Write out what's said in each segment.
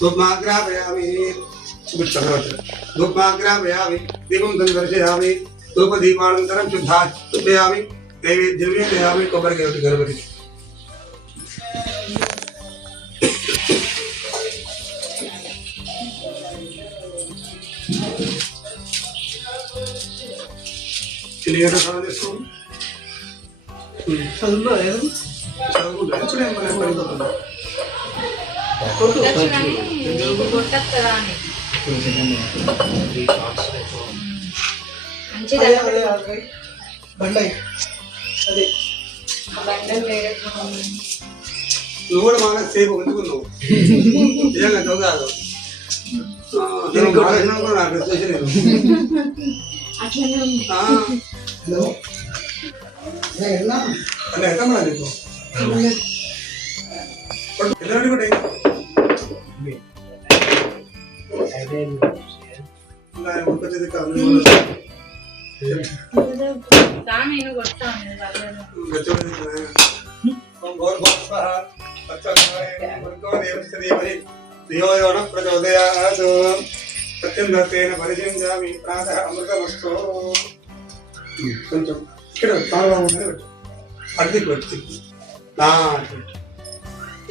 धूपमाग्रापयामि धूपमाग्रापयामि दीपं दर्शयामि धूपदीपानन्तरं शुद्धार्पयामि नैवेद्यं दयामि कोबरिकाय गणपति क्लियर कर देसो चलो यार चलो दक्षिणे मन परिवर्तन दक्षिणे गोटत्तराने మంచి అదే బండై అదే బండల్ వేరే నువ్వు కూడా మాకు సేపు ఉంచుకున్నావు నిజంగా చదువు నేను మాట్లాడినా కూడా నాకు స్పెషల్ అట్లనే ఉంది హలో ఎలా అలా ఎంత మన నీకు ఎలాంటి కూడా ఉత్పత్తి కాదు సామీను కొడతాను సత్యం పరిచయించామి ప్రాతः అమృతమస్తు కొంచెం ఇక్కడ తాళం అడ్డికి పెట్టి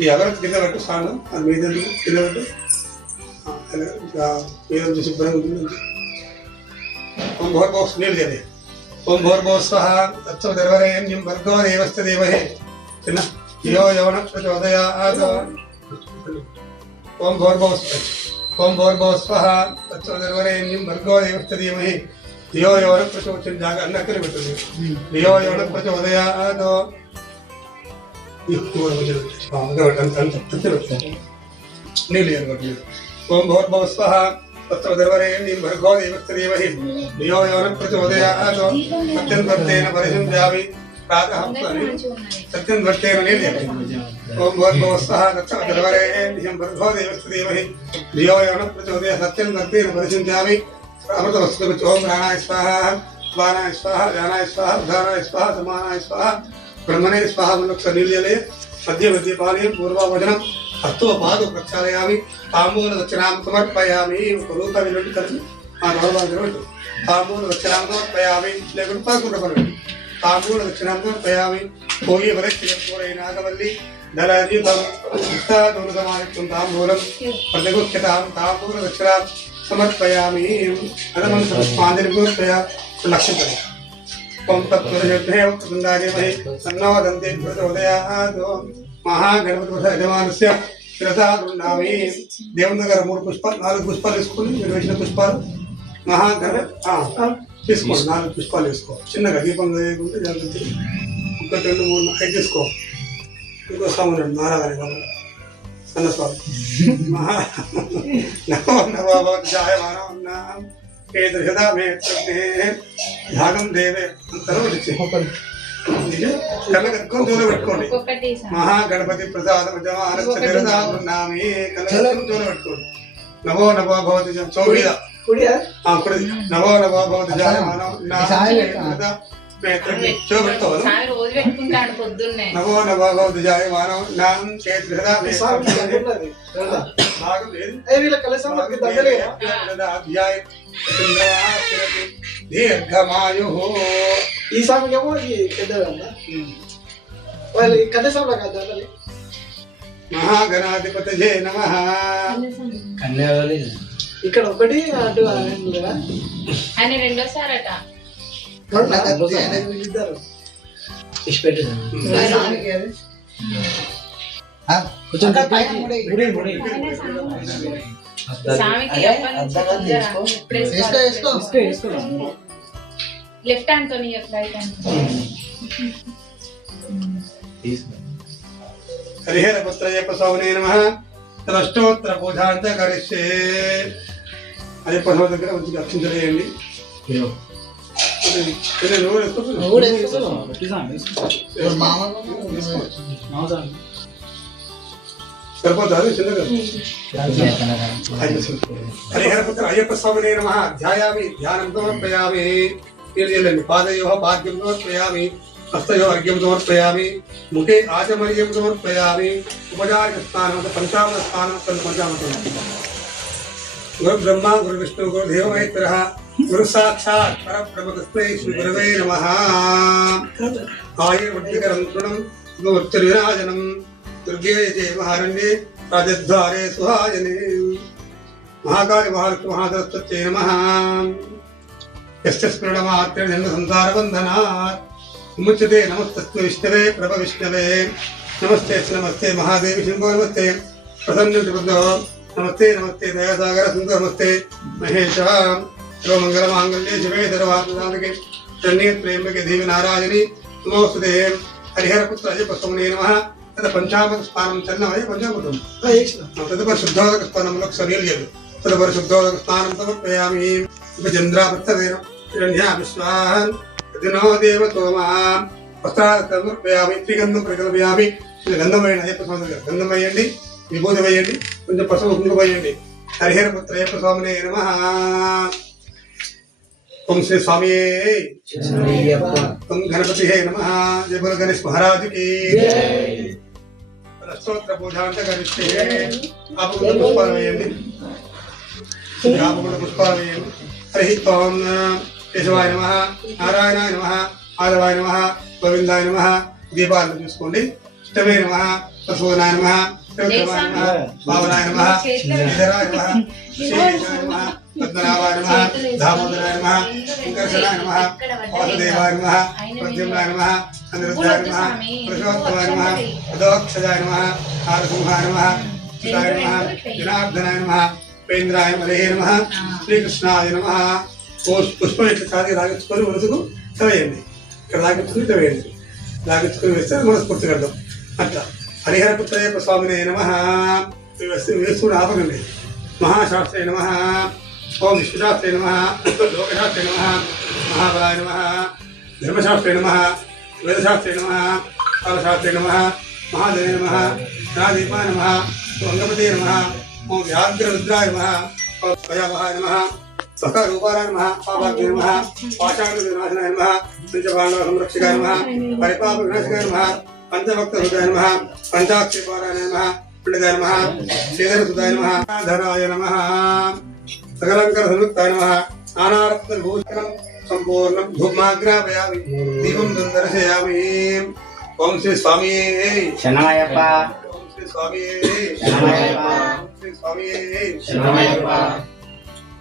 ఈ అగరత్తి కింద పెట్టు స్థాను అది మీద కింద పెట్టు మీద శుభ్రంగా ఉంటుంది ఓం భోర్భోస్ నీళ్ళు చేయాలి ఓం భోర్భోస్ స్వహ తత్సవదేవరేణ్యం భర్గో దేవస్య దేవహే చిన్న యో యవన ప్రచోదయాత్ ఓం భోర్భోస్ స్వహ తత్సవదేవరేణ్యం భర్గో దేవస్య ధీమహి ధియో యో నః ప్రచోదయాత్ జాగ అన్న అక్కడ పెట్టండి ధియో యో నః ప్రచోదయాత్ నీళ్ళు చేయాలి ఓం భోర్భోస్ స్వహ तत्सवदेवरेण्यं भर्गो देवस्य धीमहि धियो यो नः प्रचोदयात् सत्यं वर्तेन परिसंध्यामि प्रातः सत्यं वर्तेन नीलयति ओम भूर्भुवः स्वः तत्सवदेवरेण्यं भर्गो देवस्य धीमहि धियो यो नः प्रचोदयात् सत्यं वर्तेन परिसंध्यामि अमृतमस्तु ओम प्राणाय स्वाहा वानाय स्वाहा ज्ञानाय स्वाहा उदानाय स्वाहा समानाय स्वाहा ब्रह्मणे स्वाहा मुलक्ष नीलयले सद्य विद्यपानीयं पूर्ववचनं हस्तो पादौ प्रक्षालयामि तांबूल दक्षिणां समर्पयामि रूप विलुट्टि కలిసి ఆ నవభాగంలో तांबूल दक्षिणां समर्पयामि లేకుంటే పదకొండు పరండి तांबूल दक्षिणां समर्पयामि कोई वरस्य पूरे नागवल्ली दलजीतं उक्तादुर्गमानित्वं तांबूलं प्रतिगुह्यतां तांबूल दक्षिणां समर्पयामि अनमं समर्पयामि समर्पया लक्ष्यते ओम तत्पुरुषेभ्यो वृन्दादेवहि तन्नो दन्ते प्रचोदयात् महागणपति यजमानस्य शिरसा गृह्णामि దేవుని దగ్గర 3 పుష్పాలు 4 పుష్పాలు వేసుకొని మీరు వేసిన పుష్పాలు తీసుకోండి 4 పుష్పాలు వేసుకో చిన్నగా దీపం వేయకుంటే జాగ్రత్త 1 2 3 5 తీసుకో ఇంకో స్వామి నారాయణ బాబు అన్న స్వామి నమో నమో భవత్యాయ మానవన్నాం ఏదృహదా మే భాగం దేవే అంతరో వచ్చి కళ్ళ కట్టుకొని దూరం పెట్టుకోండి మహాగణపతి ప్రసాదం జమానామి కళ్ళ దూరం పెట్టుకోండి నమో నమో భవతి చౌబీద నమో నమో భవతి నమో నమో భవతి జాయ మానవ నాం దీర్ఘమాయు ఈ సాంకేమో పెద్దదన్నా వాళ్ళు కథ సాంలో కదా మహాగణాధిపతయే నమః ఇక్కడ ఒకటి అటు కదా ఆయన రెండోసారట ఇద్దరు లెఫ్ట్ హ్యాండ్ తో రైట్ హ్యాండ్ హరిహర పుత్రయ ప్రసవనే నమః త్రష్టోత్ర పూజాంత కరిష్యే అయ్యప్ప స్వామి దగ్గర మంచిగా అర్చించలేయండి సరిపోతారు చిన్నగా హరిహర పుత్ర అయ్యప్ప స్వామినే నమః ధ్యాయామి ధ్యానం సమర్పయామి పాదయోః పాద్యం సమర్పయామి हस्तयो अर्घ्यं समर्पयामि मुखे आचमर्घ्यं समर्पयामि उपचारिकस्नानं पञ्चामृतस्नानं पञ्चामृतं गुरुब्रह्मा गुरुविष्णु गुरुदेवो महेश्वरः गुरुसाक्षात् परब्रह्म तस्मै श्रीगुरवे नमः आयुर्वद्धिकरं तृणं गुरुविराजनं दुर्गे जय महारण्ये राजद्वारे सुहाजने महाकाली महालक्ष्मी महासरस्वत्यै नमः यस्य स्मरणमात्रेण जन्मसंसारबन्धनात् विमुच्यते नमस्तस्मै विष्णवे प्रभविष्णवे नमस्ते नमस्ते महादेवी शम्भो नमस्ते प्रसन्न त्रिपुरो नमस्ते नमस्ते दयासागर सुंदर नमस्ते महेश सर्वमंगलमांगल्ये शिवे सर्वार्थसाधके शरण्ये त्र्यंबके देवी नारायणी नमोस्तुते हरिहरपुत्र अजयपस्वमने नमः तद पंचामृतस्नानं चन्नमय पंचामृतं तदुपर शुद्धोदकस्नानं लक्षणीयं तदुपर शुद्धोदकस्नानं समर्पयामि उपचन्द्रावृत्तवेन हिरण्या विश्वान् दिनो देवतोमा वस्त्रात् समर्पयामि त्रिगन्धं प्रकल्पयामि गन्धमयेन अजयपस्वामि गन्धं वेयंడి विभूति वेयंడి కొంచెం పసుపు కుంకుమ వేయండి హరిహరపుత్ర అయ్యప్ప స్వామినే నమః ఓం శ్రీ స్వామియే ఓం గణపతియే నమః జయ బోలో గణేష్ మహారాజ్ కి జై స్తోత్ర పూజాంత గరిష్ఠే ఆపకుండ పుష్పాలు వేయండి ఆపకుండ పుష్పాలు వేయండి హరి ఓం కేశవాయ నమః నారాయణాయ నమః మాధవాయ నమః గోవిందాయ నమః దీపాలను చూసుకోండి ఇష్టమే నమః ప్రసోదనాయ నమః भावनाय नमः श्रीधराय नमः श्रीशाय नमः पद्मनाभाय नमः दामोदराय नमः शंकरशनाय नमः वासुदेवाय नमः प्रद्युम्नाय नमः अनिरुद्धाय नमः पुरुषोत्तमाय नमः अदोक्षजाय नमः नारसिंहाय नमः चिताय नमः जनार्दनाय नमः पेन्द्राय मलेहे नमः श्रीकृष्णाय नमः पुष्पం ఇట్లా చాలి లాగించుకొని మనసుకు తవేయండి ఇక్కడ లాగించుకుని తవేయండి లాగించుకుని వేస్తే మనస్ఫూర్తి కడదాం అట్లా हरिहरपुत्रय्यप्प स्वामिने नमः वेस्तुడు ఆపకండి महाशास्त्रे नमः ओम विश्वशास्त्रे नमः लोकशास्त्रे नमः महाबलाय नमः धर्मशास्त्रे नमः वेदशास्त्रे नमः कालशास्त्रे नमः महादेवे नमः गणाधीपाय नमः अंगपते नमः ओम व्याघ्ररुद्राय नमः ओम भयावहाय नमः सखरूपाय नमः पापाग्ने नमः पाषाणविनाशनाय नमः पंचपाण्डव संरक्षकाय नमः परिपाप विनाशकाय नमः पंचभक्त हृदय नमः पंचाक्षेपाराय नमः पंडिताय नमः श्रीधरसुताय नमः धराय नमः सकलंकर संयुक्ताय नमः नानारत्नभूषणं संपूर्णं धूमाग्रापयामि दीपं दर्शयामि ओम श्री स्वामी शरणमयप्प ओम श्री स्वामी शरणमयप्प श्री स्वामी शरणमयप्प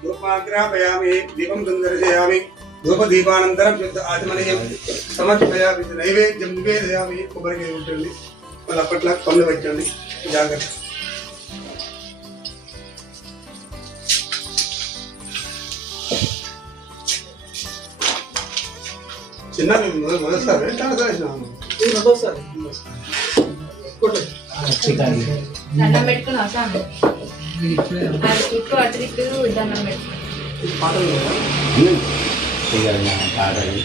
धूमाग्रापयामि दीपं दर्शयामि धूपदीपानन्तरं शुद्ध आचमनीयं समर्पयामि नैवेद्यं निवेदयामि కొబ్బరికాయ ఉంటుంది మళ్ళీ అప్పట్లో పనులు పెట్టండి జాగ్రత్త చిన్న మొదటిసారి చాలాసారి దండం పెట్టుకున్నావు సామి అది చుట్టూ అటు ఇటు దండం పెట్టుకున్నావు పాటలు పాటలు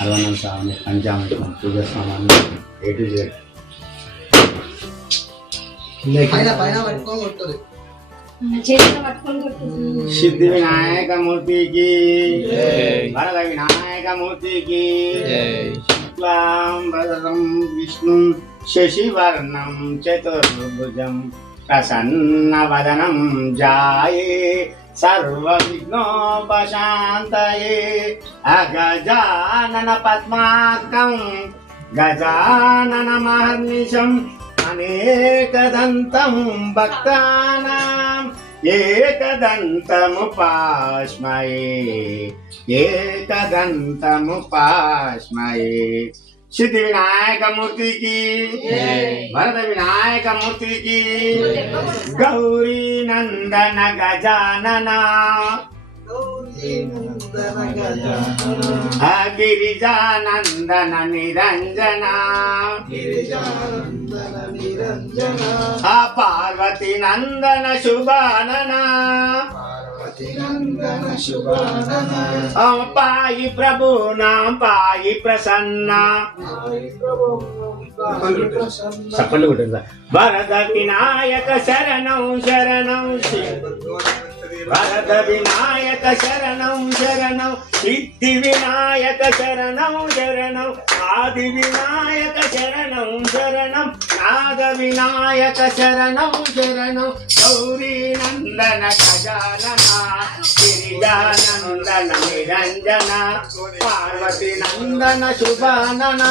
అరవణం స్వామి పంచామృతం పూజ సామాన్లు A to Z సిద్ధి వినాయక మూర్తికి వరద వినాయక మూర్తికి శుక్లాంబరం విష్ణు శశివర్ణం చతుర్భుజం ప్రసన్నవదనం జాయే सर्वविघ्नोपशान्तये अगजानन पद्मार्कं गजाननमहर्निशम् अनेकदन्तं भक्तानाम् एकदन्तमुपास्मये सिद्धि विनायक मूर्ति की वरद विनायक मूर्ति की गौरी नंदन गजानना गिरिजानंदन निरंजना पार्वती नंदन शुभानना पाई प्रभु नाम पाई प्रसन्ना वरद विनायक शरणं शरणं वरद विनायक शरणं शरणं सिद्धि विनायक शरणं शरणं ఆది వినాయక శరణం శరణం నాద వినాయక శరణం శరణం గౌరీ నందన గజానన గిరిజానందన నిరంజన పార్వతి నందన శుభానన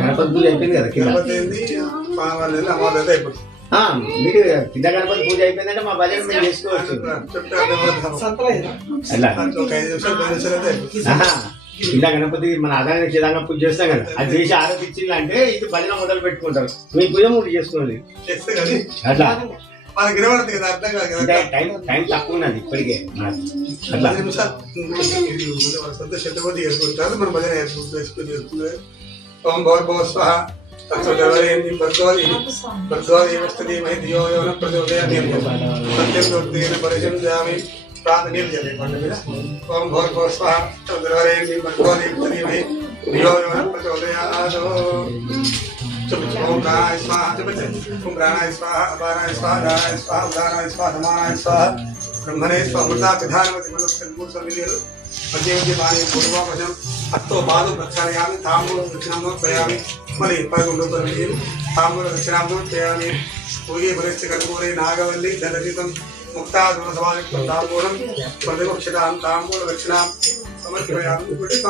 గణపతి పూజ అయిపోయింది కదా గణపతి ఏంది వాళ్ళు అమౌంట్ అయిపోతుంది మీరు కింద గణపతి పూజ అయిపోయిందంటే మా బజెట్ మీరు చేసుకోవచ్చు అలా ఒక 5 నిమిషాలు 10 నిమిషాలు అయితే అయిపోతుంది. కింద గణపతి మన ఆదాయ చిదంగా పూజ చేస్తాం కదా అది చేసి ఆరోగ్య ఇచ్చిందంటే ఇది భజన మొదలు పెట్టుకుంటారు మీ పూజ మూడు చేసుకోండి చేస్తే కానీ అట్లా వాళ్ళకి వినబడుతుంది కదా అర్థం కాదు అంటే కదా టైం తక్కువ ఉన్నది ఇప్పటికే అట్లా 10 నిమిషాలు వాళ్ళ సొంత శతపతి చేసుకుంటారు మన భజన చేసుకుంటారు ఓం భోర్భవ స్వాహ తత్వదేవరేణి భర్గవదేవస్తదేమహి ధియో యో నః ప్రచోదయాత్ సత్యం దుర్దేన పరిశంజామి ప్రాతనీల్ జలే పండ మీద ఓం భోర్భవ స్వాహ తత్వదేవరేణి భర్గవదేవస్తదేమహి ధియో యో నః ప్రచోదయాత్ ఓం ప్రాణాయ స్వాహ ఓం ప్రాణాయ స్వాహ అపానాయ స్వాహ దానాయ స్వాహ ఉదానాయ స్వాహ సమానాయ స్వాహ బ్రహ్మణే స్వామృతా ప్రధానవతి మనస్కల్పూర్ సమిలియలు మధ్య పానీ పూర్వాపజం హస్తో పాదు ప్రక్షాళయామి తాంబూలం దక్షిణామోత్పయామి మరి 11 రూపాయలు తాంబూల దక్షిణామోత్పయామి పూగే పరిస్థితి కర్పూరే నాగవల్లి దండతీతం ముక్తాదురసమాయుక్తం తాంబూలం ప్రతిపక్షితాం తాంబూల దక్షిణాం సమర్పయామి ఇప్పుడు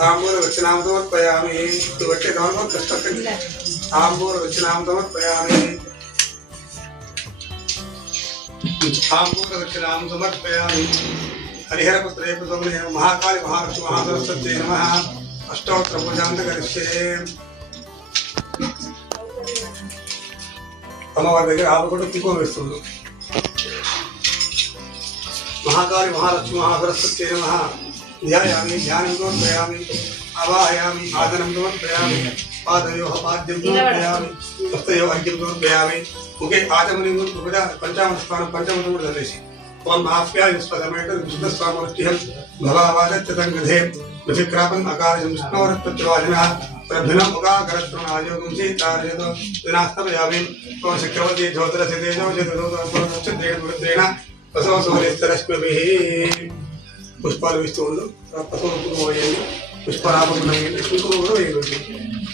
తాంబూల దక్షిణాం సమర్పయామి బట్టి తాంబూల కష్టం తాంబూల దక్షిణాం సమర్పయామి తాంబూల దక్షిణాం సమర్పయామి హరిహరపుత్రే పుత్రే మహాకాళి మహాలక్ష్మి మహాసరస్వత్యై నమః అష్టోత్తర పూజాంత కరిష్యే అమ్మవారి దగ్గర ఆవుకుండా దీపం వేస్తుంది మహాకాళి మహాలక్ష్మి మహాసరస్వత్యై నమః ధ్యాయామి ధ్యానం సమర్పయామి ఆవాహయామి ఆసనం సమర్పయామి పాదయోః పాద్యం సమర్పయామి హస్తయోః అర్ఘ్యం సమర్పయామి ముఖే ఆచమలింగం పంచామృత స్నానం పంచమృతం కూడా చదివేసి ఓం ఆప్యాయ స్వదమేట విశుద్ధస్వామృష్టిహం భగవావాదత్తంగధే విచిక్రాపన్ అకారం విష్ణోరత్పత్తివాదిన ప్రభినం ముఖాకరత్రణాయోగం సీతారయతో వినాస్తమయామి ఓం చక్రవర్తి జ్యోతిరసితేజో చతుర్దేణ పశవసోరేస్తరశ్మిభిః పుష్పాలు వేస్తూ ఉండు పశువు కుంకుమ వేయండి పుష్పరాపం వేయండి కుంకుమ కూడా వేయండి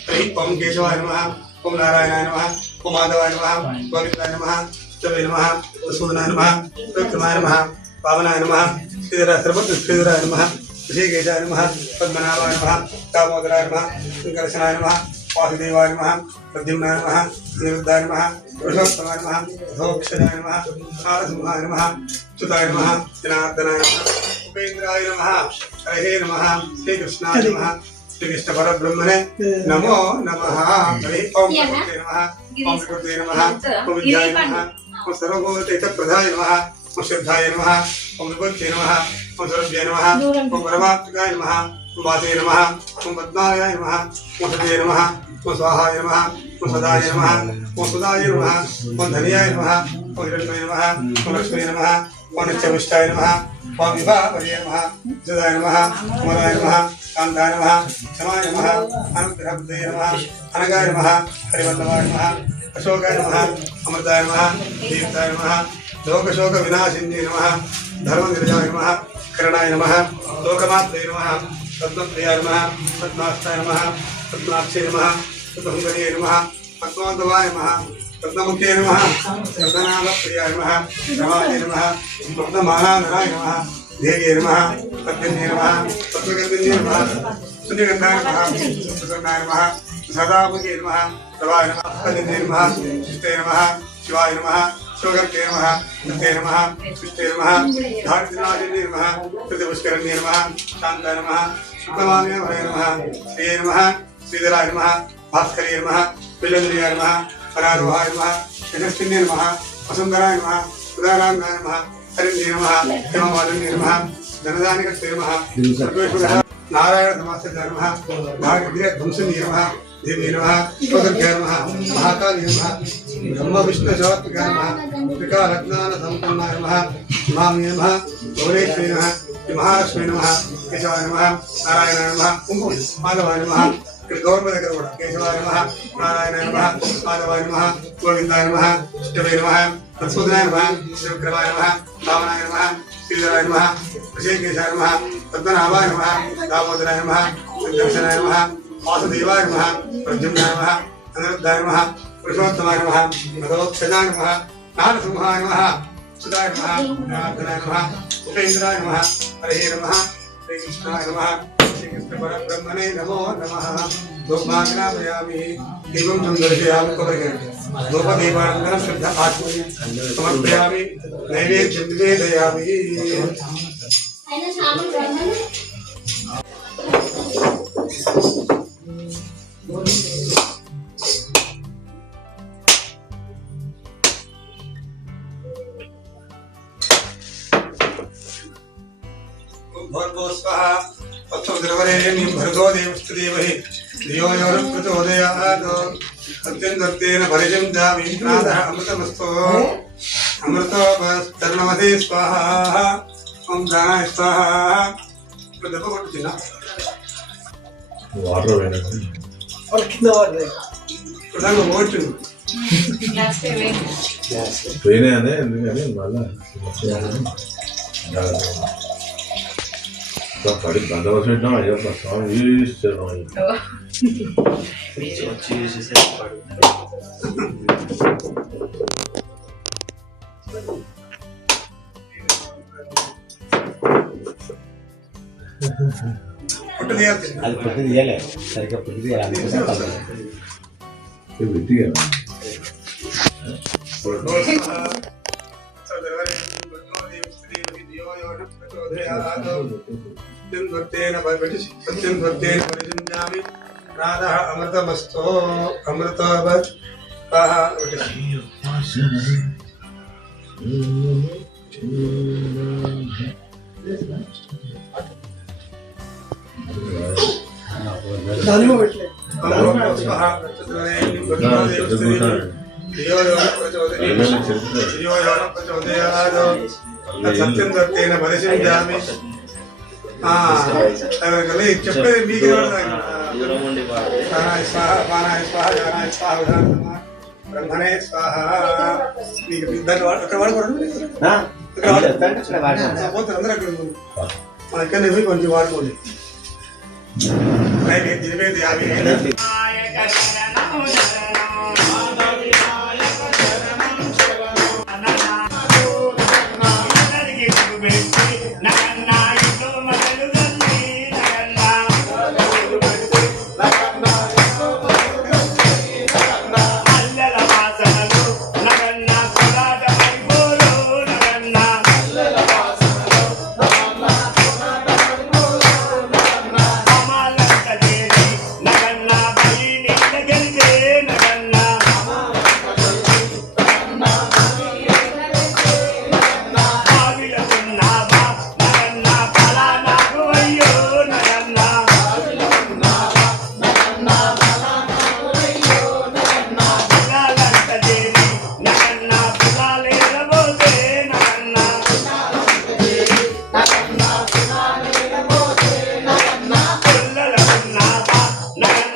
హరి ఓం కేశవాయ నమః ఓం నారాయణాయ నమః ఓం మాధవాయ నమః గోవిందాయ నమః శివాయ నమః వసూనాయ నమః విక్రమాయ నమః పావనాయ నమః శ్రీధరాయ నమః ఋషికేశాయ నమః పద్మనాభాయ నమః దామోదరాయ నమః సంకర్షణాయ నమః వాసుదేవాయ నమః ప్రద్యుమ్నాయ నమః నిరుద్ధాయ నమః పురుషోత్తమాయ నమః యథోక్షజాయ నమః నారసింహాయ నమః చ్యుతాయ నమః జనార్దనాయ నమః ఉపేంద్రాయ నమః హరే నమః శ్రీకృష్ణాయ నమః శ్రీకృష్ణ పరబ్రహ్మణే నమో నమః హరి ఓం విష్ణువే నమః ఓం విష్ణువే నమః ఓం విద్యాయ నమః ఓం సర్వభూతేజ ప్రదాయ నమః ఓం శ్రద్ధాయ నమః ఓం విభూతే నమః ఓం సర్వభ్యే నమః ఓం పరమాత్మకాయ నమః ఓం వాసే నమః ఓం పద్మాయ నమః ఓం సదే నమః ఓం స్వాహాయ నమః ఓం సదాయ నమః ఓం సుదాయ నమః ఓం ధనియాయ నమః ఓం హిరణ్యాయ నమః ఓం లక్ష్మీ నమః ఓం నిత్యవిష్టాయ నమః ఓం విభావరే నమః జదాయ నమః కుమారాయ నమః కాంతాయ నమః క్షమాయ నమః అనుగ్రహబుద్ధే నమః అనగాయ నమః హరివల్లభాయ నమః అశోకాయ నమః అమృతాయ నమః దీప్తాయ నమః లోకశోక వినాశిన్యే నమః ధర్మనిరజాయ నమః కరణాయ నమః లోకమాత్రే నమః పద్మప్రియాయ నమః పద్మాస్తాయ నమః పద్మాక్షే నమః పద్మసుందర్యే నమః పద్మోద్భవాయ నమః పద్మముఖ్యే నమః పద్మనాభప్రియాయ నమః రమాయ నమః పద్మమాలాధరాయ నమః ధ్యేయే నమః పద్మన్యే నమః పద్మగంధన్యే నమః శూన్యగంధాయ నమః ప్రసన్నాయ నమః సదాముఖే నమః ప్రవాయ నమః పద్మన్యే నమః శిష్టే నమః శివాయ నమః శివగర్తే నమః కృతే నమః శిష్టే నమః ధారిద్ర్యనాశిన్యే నమః కృతిపుష్కరణ్యే నమః శాంతాయ నమః శుక్లవాన్యే నమః శ్రీయే నమః శ్రీధరాయ నమః భాస్కర్యే నమః విజేంద్రియాయ నమః పరారోహాయ నమః యశస్విన్యే నమః వసుంధరాయ నమః ఉదారాంగాయ నమః హరిణ్యే నమః హేమమాలిన్యే నమః ధనదానికర్తే నమః సర్వేశ్వరః నారాయణ సమాశ్రితాయ నమః ధ్వంసన్యే నమః దేవే నమః స్వదుర్గాయ నమః మహాకాళి నమః బ్రహ్మ విష్ణు శివాత్మకాయ నమః త్రికాలజ్ఞాన సంపన్నాయ నమః ఇమామి నమః గౌరేశ్వరి నమః మహాలక్ష్మి నమః కేశవాయ నమః నారాయణాయ నమః మాధవాయ నమః ఇక్కడ గౌరవ దగ్గర కూడా కేశవాయ నమః నారాయణాయ నమః మాధవాయ నమః గోవిందాయ నమః ఇష్టవే నమః మధుసూదనాయ నమః శ్రీవిక్రమాయ నమః భావనాయ నమః శ్రీధరాయ నమః ఋషికేశాయ నమః पद्मनाभाय नमः दामोदराय नमः सिद्धेश्वराय नमः वासुदेवाय नमः प्रद्युम्नाय नमः अनिरुद्धाय नमः पुरुषोत्तमाय नमः भगवत्सदाय नमः नारसिंहाय नमः सुदाय नमः जनार्दनाय नमः उपेन्द्राय नमः हरे नमः श्रीकृष्णाय नमः श्रीकृष्ण परब्रह्मणे नमो नमः धूपमाग्रापयामि दीपं दर्शयामि धूपदीपानन्तरं शुद्ध आत्मनि समर्पयामि नैवेद्यं निवेदयामि भर्गो स्वाहा पत्रवरेण्यं भर्गो देवस्तु देवहि धियो यो नः प्रचोदयात् सत्यं भरिजं जामि प्रातः अमृतमस्तु अमृतोपस्तरणमधे स्वाहा ओम दानाय स्वाहा प्रदपकोटिना వాటర్ వేయండి వాళ్ళ కింద పడ్డాయి ప్రధాన ఓటు లాస్ట్ టైం పోయినాయి అనే ఎందుకని మళ్ళా పడి బందోబస్తు పెట్టినాం అయ్యప్ప స్వామి ఈశ్వరం పుట్టు దియాలి అది పొద్దు తీయాలి సరిగ్గా పొద్దు తీయాలి విద్య भर्गो स्वाहा पत्रवरेण्यं भर्गो देवस्तु देवहि धियो यो नः प्रचोदयात् सत्यं भक्तेन भरिजं जामि प्रातः अमृतमस्तु अमृतोपत् स्वाहा దానిలో పెట్టలే సత్యం దత్తేన పరిశుద్ధామి చెప్పేది మీకు ప్రాణాయ స్వాహ పానాయ స్వాహ జ్ఞానాయ స్వాహ బ్రహ్మణే స్వాహ మీకు దాన్ని అక్కడ వాడుకోండి పోతారు అందరూ అక్కడ మన ఇక్కడ కొంచెం వాడుకోండి నివేదయామి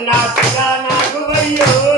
నాకు అయ్యో